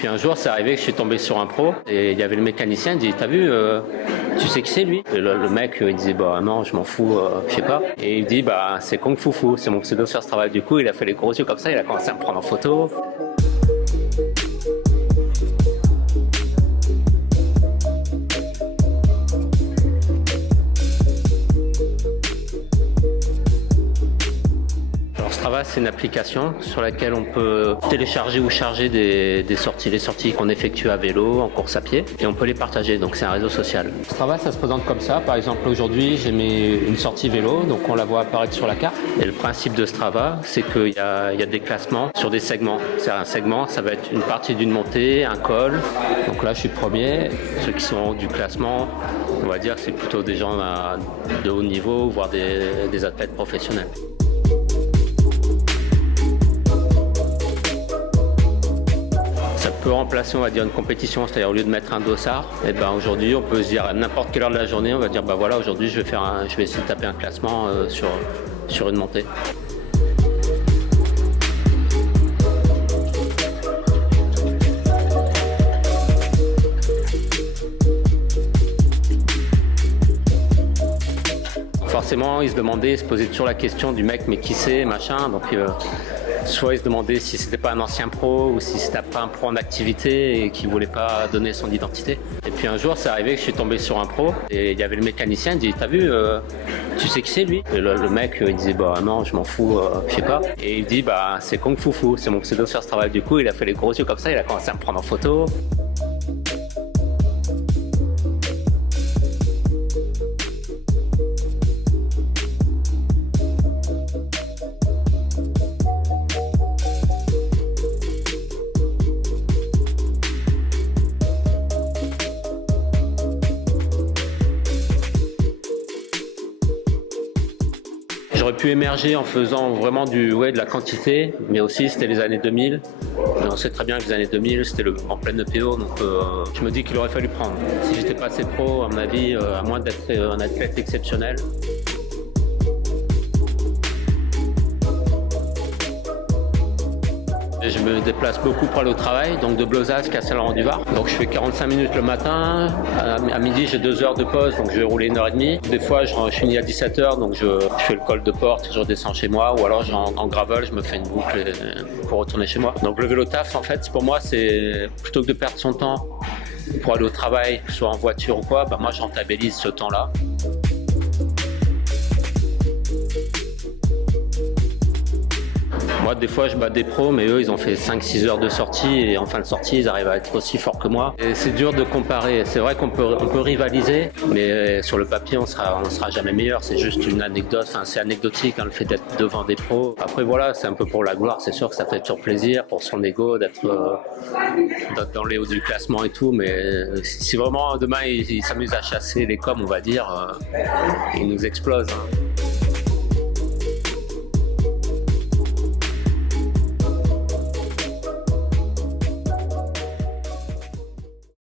puis un jour, c'est arrivé que je suis tombé sur un pro et il y avait le mécanicien, il dit, t'as vu, tu sais qui c'est lui? Et le mec, il disait, bah non, je m'en fous, je sais pas. Et il dit, bah c'est Kung Fu Fu, c'est mon pseudo sur ce travail. Du coup, il a fait les gros yeux comme ça, il a commencé à me prendre en photo. Strava, c'est une application sur laquelle on peut télécharger ou charger les sorties qu'on effectue à vélo, en course à pied, et on peut les partager, donc c'est un réseau social. Strava, ça se présente comme ça. Par exemple, aujourd'hui, j'ai mis une sortie vélo, donc on la voit apparaître sur la carte. Et le principe de Strava, c'est qu'il y a des classements sur des segments. C'est un segment, ça va être une partie d'une montée, un col. Donc là, je suis premier. Ceux qui sont en haut du classement, on va dire que c'est plutôt des gens de haut niveau, voire des athlètes professionnels. Ça peut remplacer, on va dire, une compétition, c'est-à-dire au lieu de mettre un dossard, et ben aujourd'hui on peut se dire à n'importe quelle heure de la journée, on va dire bah voilà, aujourd'hui je vais essayer de taper un classement sur une montée. Forcément, ils se posaient toujours la question du mec, mais qui c'est, machin. Donc, soit ils se demandaient si c'était pas un ancien pro ou si c'était pas un pro en activité et qui voulait pas donner son identité. Et puis un jour, c'est arrivé que je suis tombé sur un pro et il y avait le mécanicien, il dit, t'as vu, tu sais qui c'est lui? Et le mec, il disait, bah non, je m'en fous, je sais pas. Et il dit, bah c'est Kung Fu Fu, c'est mon pseudo sur ce travail. Du coup, il a fait les gros yeux comme ça, il a commencé à me prendre en photo. J'aurais pu émerger en faisant vraiment de la quantité, mais aussi c'était les années 2000. Et on sait très bien que les années 2000, c'était en pleine EPO, donc je me dis qu'il aurait fallu prendre. Si j'étais pas assez pro, à mon avis, à moins d'être un athlète exceptionnel. Je me déplace beaucoup pour aller au travail, donc de Blozasque à Saint-Laurent-du-Var. Donc je fais 45 minutes le matin, à midi j'ai 2 heures de pause, donc je vais rouler 1h30. Des fois je finis à 17h, donc je fais le col de Porte, je redescends chez moi, ou alors en gravel, je me fais une boucle pour retourner chez moi. Donc le vélo taf, en fait, pour moi, c'est plutôt que de perdre son temps pour aller au travail, que ce soit en voiture ou quoi, bah moi je rentabilise ce temps-là. Moi, des fois, je bats des pros, mais eux, ils ont fait 5-6 heures de sortie et en fin de sortie, ils arrivent à être aussi forts que moi. Et c'est dur de comparer. C'est vrai qu'on peut rivaliser, mais sur le papier, on sera jamais meilleur. C'est juste une anecdote. Enfin, c'est anecdotique, hein, le fait d'être devant des pros. Après, voilà, c'est un peu pour la gloire. C'est sûr que ça fait toujours plaisir pour son ego d'être dans les hauts du classement et tout. Mais si vraiment demain, ils s'amusent à chasser les coms, on va dire, ils nous explosent. Hein.